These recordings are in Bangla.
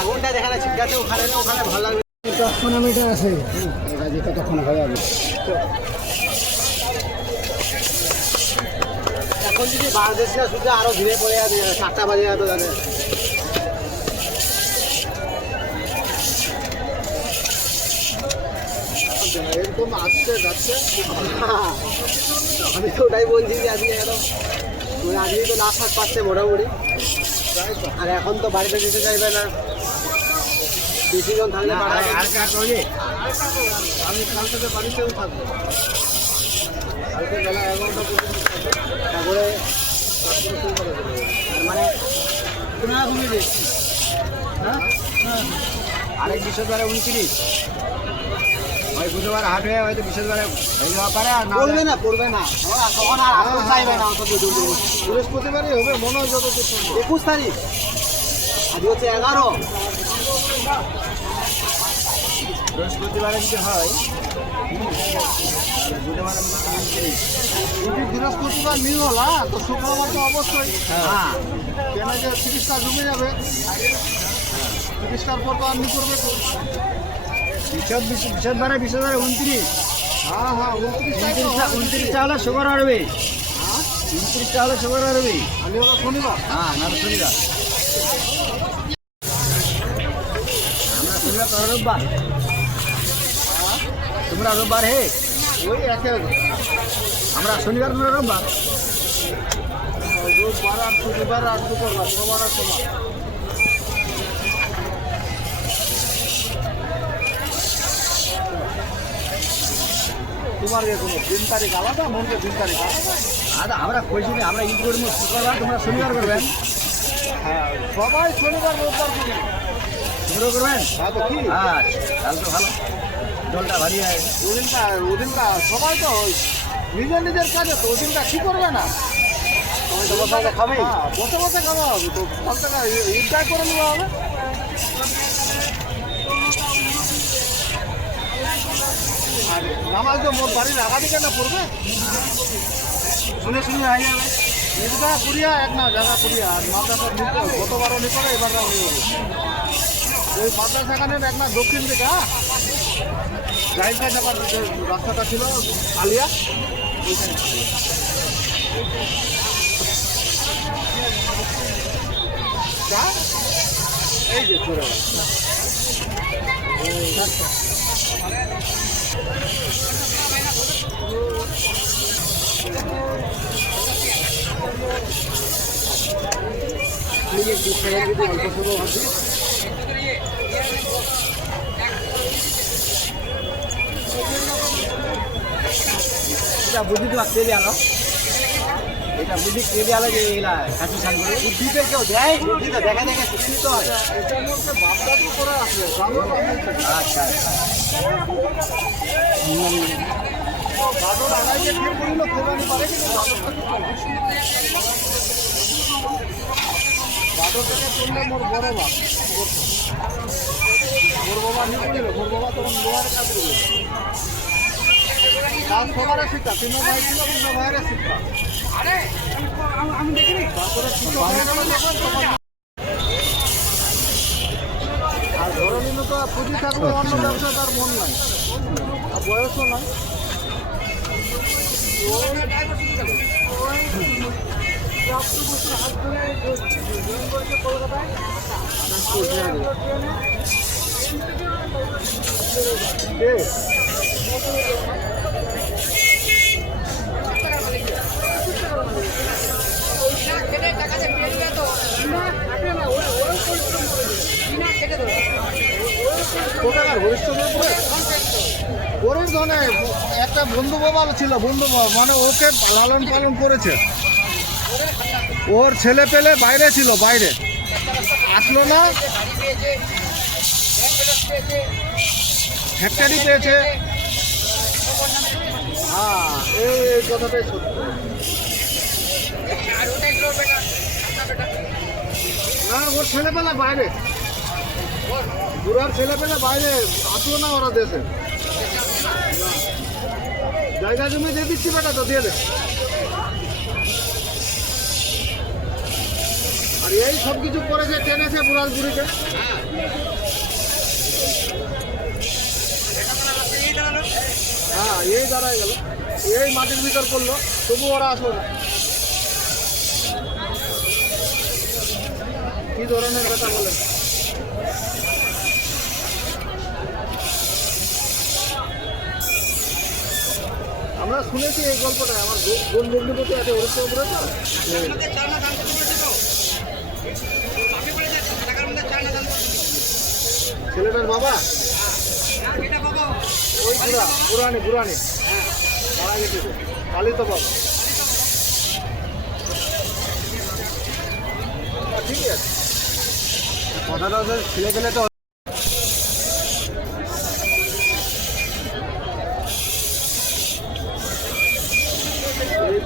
আগুনটা যেখানে ছিটকাছে ওখানে না, ওখানে ভালো লাগবে। 10-15 মিটার আছে, যেটা তখন হয়ে যাবে। এখন যদি বাংলাদেশে শুধু আরো ঘিরে পড়ে যাবে, 7টা বাজে যাবে তাদের। এরকম আসছে যাচ্ছে, আমি তো ওটাই বলছি যে আজকে আজকেই তো লাশ ফাঁস পাচ্ছে মোটামুটি। আর এখন তো বাড়িতে যেতে চাইবে না, বেশিজন থাকলে আমি কাল থেকে বাড়িতেও থাকবো, কালকে বেলা 11টা পর্যন্ত তারপরে মানে পুনরা কমিয়ে দিচ্ছি। হ্যাঁ, আরেক বৃহস্পতিবারে 29, ওই বুধবার হাট হয়ে হয়তো বৃহস্পতিবারে হয়ে যাওয়া পারে। আর পড়বে না, পড়বে না, তখন আর চাইবে না। বৃহস্পতিবারই হবে মনে হয়, যত 21 তারিখ, আজ হচ্ছে 11। বৃহস্পতিবারে যদি হয়, বৃহস্পতিবার মিল হল, তো শুক্রবার তো অবশ্যই। হ্যাঁ, কেন যে 30টা জমে যাবে, 30টার পর তো আর নি করবে তো। বৃহস্পতিবারে 29। হ্যাঁ হ্যাঁ, 29টা হলে শুক্র আসবে। 29টা হলে শুক্র আসবে, আমি হলো শনিবার। হ্যাঁ, না শনিবার, আমরা শনিবার তো রোববার, তোমরা রোববার। হে ওই একে, আমরা শনিবার তোমরা রোববার। রোববার আর শনিবার আর শুক্রবার সবার আর সবার। তোমার কোনো 3 তারিখ আলাদা, মনকে 3 তারিখ আলাদা। আমরা কইছি না, আমরা ঈদ করবো শুক্রবার, তোমরা শনিবার করবেন। হ্যাঁ, সবাই শনিবার রোববার করি, তোমরাও করবেন। হ্যাঁ, তো কি, তাহলে তো ভালো, জলটা ভারী হয়। ওদিনটা সবাই তো নিজের নিজের কাজে, তো ওদিনটা কি করবে না, বসে খাবে, বসে বসে খাওয়া হবে। তো সব টাকা ঈদটাই করে নেওয়া হবে। আর নামাজ তো মোট বাড়ির আগাদিকে না পড়বে, শুনে শুনে হয়ে যাবে। ঈদটা পুরিয়া এক না জায়গা পুরিয়া, আর মাদ্রাসা গতবারও নি করে, এবারও নি হবে। ওই মাদ্রাসা খানের এক না দক্ষিণ দিকে, রাইট সাইড আবার রাস্তাটা ছিল আলিয়া, ওইখানে এই যে চলে বুদ্ধি তো কে দেওয়া, এটা বুদ্ধি কে দেওয়া যে এগুলা কাছে সান করে বুদ্ধিতে কেউ দেয়, বুদ্ধি তো দেখা দেখা শিখে নিতে হয়। এটার মধ্যে বাপদাদি করা আছে। আচ্ছা আচ্ছা, বাদর আড়াইকে ঠিক করিল খেলানি পারে, কিন্তু নাটক থেকে করলে মোর বড় বাপ মোর বাবা নিয়ে দিল মোর বাবা তখন লোহার কাজ করবে কাজ সবার শিক্ষা তিন ভাই ছিল তিন ভাইয়ের শিক্ষা আমি দেখিনি। তারপরে আর ধরে নিল তো পুঁজি থাকলে অন্য ব্যবসা তার মন নাই আর বয়সও নাই কোথাকার হরিশ্চন্দ্রপুরে ওর ধনে একটা বন্ধু বাবা ছিল বন্ধু বাবা মানে ওকে লালন পালন করেছে ওর ছেলে পেলে বাইরে ছিল বাইরে আসলো না ফ্যাক্টরি পেয়েছে হ্যাঁ এই কথাটাই সত্য না ওর ছেলেবেলা বাইরে বুড়ার ছেলেপেলে বাইরে আসলো না ওরা দেশে জায়গা জমি দিয়ে দিচ্ছি বেটা তো দিয়ে দে আর এই সব কিছু করেছে টেনেছে বুড়ার বুড়িকে হ্যাঁ এই দাঁড়ায় গেল এই মাটির ভিতর করলো তবু ওরা আসলো না কি ধরনের কথা বলেন আমরা শুনেছি এই গল্পটা আমার বোন বন্ধুপতি আছে হরিশ্চন্দ্র তো ছেলেটার বাবা ওই বুড়ানি মারা গেছে পালিত বাবা ঠিক আছে কথাটা ছেলে পেলে তো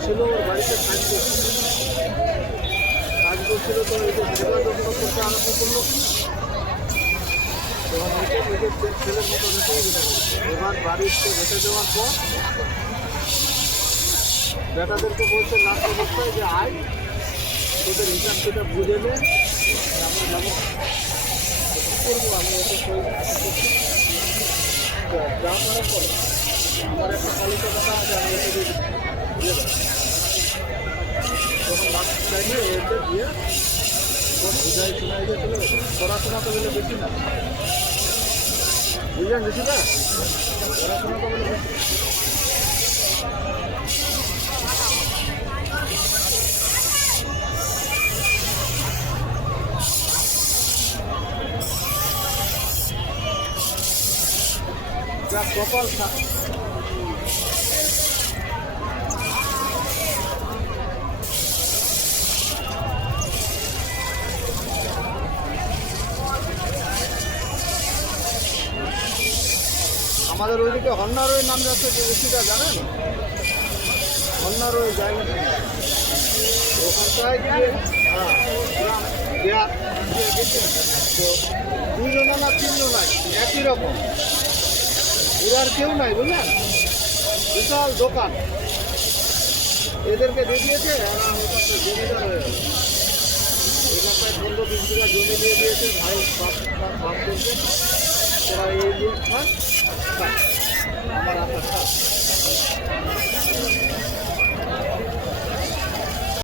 ছিল ওর বাড়িতে কাজ করছিল তো এই যে সেবা যত্ন করতে আরম্ভ করলো তখন নিজের ছেলের মতো ভেসে গেল এবার বাড়িতে ভেসে দেওয়ার পর বেটাদেরকে বলছে নাচ অবস্থায় যে আয় তোদের হিসাব সেটা বুঝে নে আমরা যাবো করবো আমি ওকে যা করার পর আমার একটা কলিকা কথা আছে আমি ওকে দিয়ে তখন লাস্ট টাইমে এতে দিয়ে বুঝাই শোনাই দিয়ে চলে গেছে পড়াশোনা তো বলে বেশি না বুঝলেন বেশি না পড়াশোনা তো বলে বেশি যা কপাল আমাদের ওইদিকে হন্নারই নাম যাচ্ছে যে বেশিটা জানেন হন্নারই জায়গা ওখানটায় গিয়ে তো দুজনা না তিনজন নাই একই রকম ওরার কেউ নাই বুঝলেন বিশাল দোকান এদেরকে দিয়ে দিয়েছে জমিদার হয়ে গেল এলাকায় 15-20 বিঘা জমি দিয়ে দিয়েছে ভাই বাপ করছে ওরা এই খায় আমার আশা